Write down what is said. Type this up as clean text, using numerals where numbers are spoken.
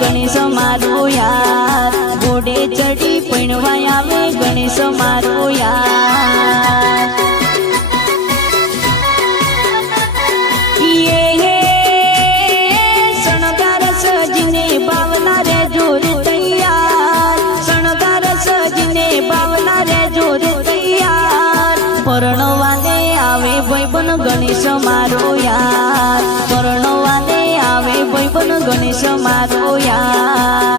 गणेश मारो यार घोड़े चढ़ी पीणवा आवे गणेश मारो यार ये शणगार सजीने बावला रे जोर तैयार शणगार सजीने बावला रे जोर तैयार परणवाने आवे भाईबन गणेश मारो यार परणवाने आवे भाईबन गणेश मारो यार।